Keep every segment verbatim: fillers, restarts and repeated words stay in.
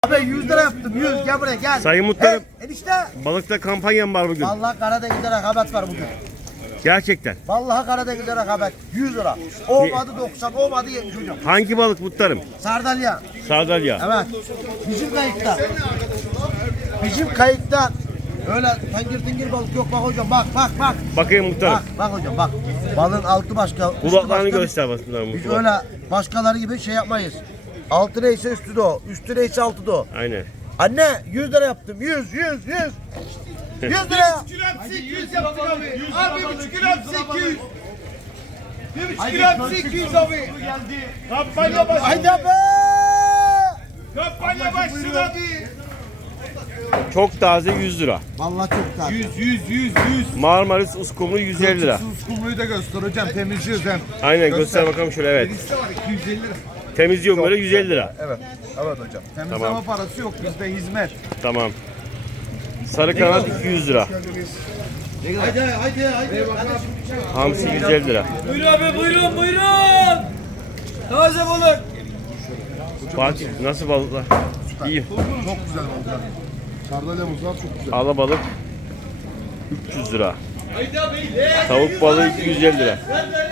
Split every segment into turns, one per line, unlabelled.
Abi yüz lira yaptım yüz, gel buraya gel.
Sayın Muhtarım.
Hey, enişte.
Balıkta kampanyam var bugün.
Vallahi Karadeniz'de rekabet var bugün.
Gerçekten.
Vallahi Karadeniz'de rekabet yüz lira. Olmadı doksan, olmadı yetmiş hocam.
Hangi balık muhtarım?
Sardalya.
Sardalya.
Evet. Bizim kayıkta. Bizim kayıkta öyle tengir tingir balık yok bak hocam, bak bak bak.
Bakayım muhtarım.
Bak bak hocam bak. Balığın altı başka. üstü
Kulaklarını
başka.
göster basınlar
Biz
muhtarım.
öyle başkaları gibi şey yapmayız. Altı neyse üstü de o. Üstü neyse altı da o.
Aynen.
Anne yüz lira yaptım. yüz yüz yüz. yüz lira.
sekiz yüz yaptık abi. Abi bir buçuk kilo sekiz yüz. Bir buçuk kilo sekiz yüz abi. Kampanya başladı.
Haydi be.
Kampanya başladı abi.
Çok taze yüz lira.
Vallahi çok tatlı.
yüz yüz yüz yüz.
Marmaris uskumru yüz elli lira.
Sus kumruyu da göster hocam, temizliyoruz hem.
Aynen göster bakalım şöyle, evet.
Birisi var iki yüz elli lira.
Temizliyorum böyle yüz elli lira.
Evet. Evet hocam. Temizleme
Tamam.
parası yok bizde, hizmet.
Tamam. Sarı kanat iki yüz lira.
Haydi haydi haydi.
Hamsi yüz elli lira.
Buyurun abi, buyurun buyurun. Taze balık.
Fatih nasıl balıklar? İyi.
Çok güzel balıklar. Sardalyamız var, çok güzel.
Alabalık üç yüz lira. Tavuk balığı iki yüz elli lira.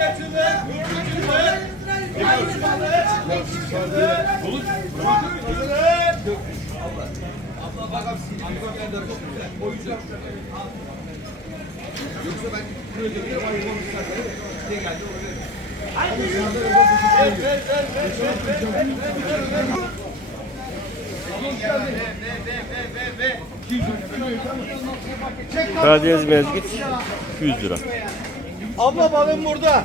Karadeniz mezgit iki yüz lira.
Abla balım burada.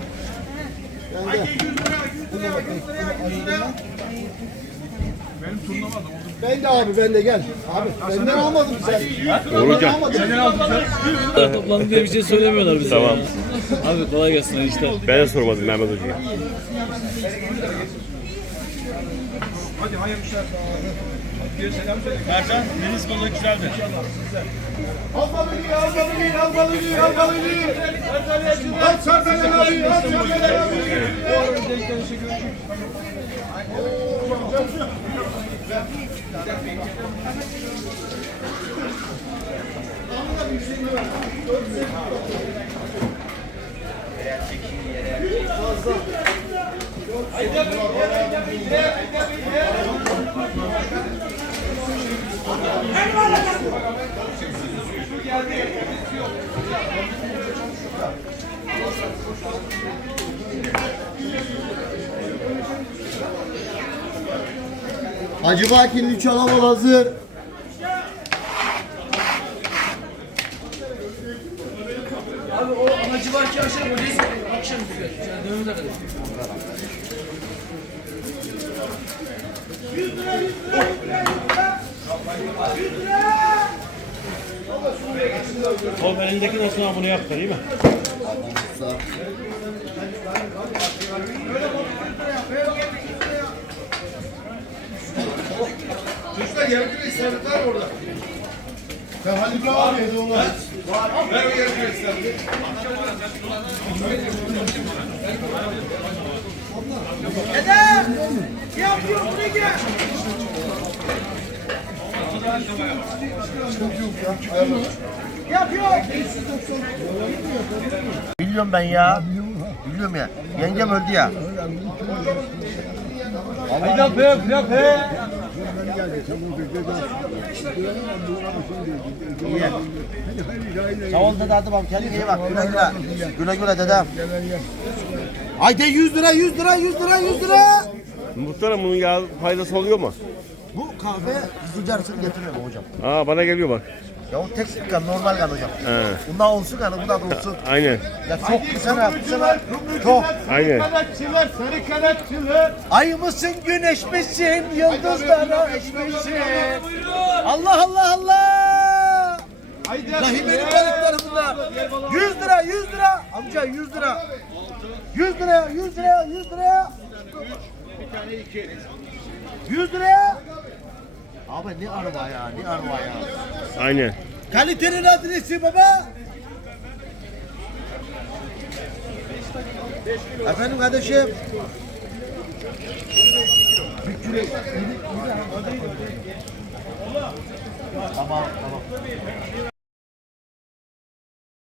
Ben de abi, ben de gel. Abi benden almadın sen.
Uğurcan.
Toplandı diye bir şey söylemiyorlar bize.
Tamam.
Abi kolay gelsin işte.
Ben de sormadım Mehmet Hoca'ya.
Mercan, deniz balığı güzeldi.
Al balığı, al balığı, al balığı, al balığı. Al sardalya abi, al sardalya abi.
Hacı Baki'nin üç alamal hazır.
Abi o Hacı Baki akşam buradayız. Akşam güzel. Yani dönümü takılır.
O elindeki nasıl bunu yaptı değil mi?
Çocuklar yargı restoranı var orada. Sen Halil abi yedi onu. Ver o yargı restoranı.
Ne yapıyor buraya gel. Yapıyor. Biliyorum ben ya. Biliyorum ya. Yengem öldü ya.
Haydi yap yap yap.
İyi. Sağ ol dede, hadi bak kendine iyi bak. Güle güle. Güle güle dedem. Haydi yüz lira yüz lira yüz lira yüz lira.
Muhtarım bunun yağ faydası oluyor mu?
Bu kahve yüzüncü arasını getiriyor mu hocam?
Aa bana geliyor bak.
Ya o tek kan, normal kan hocam.
He.
Bundan olsun kanı, bundan da olsun.
Aynen.
Ya çok güzel abi, bu sefer çok.
Aynen.
Kanatçılar, sarı kanatçılar.
Ay mısın, güneş misin, yıldızlara eşmişsin. Allah Allah Allah.
Haydi
Rahime'nin balıkları bunlar. yüz lira yüz lira. Amca yüz lira. yüz liraya yüz liraya yüz liraya. yüz liraya. Abi ne araba ya, ne araba ya.
Aynen.
Kalitenin adresi baba. Efendim kardeşim. Tamam tamam.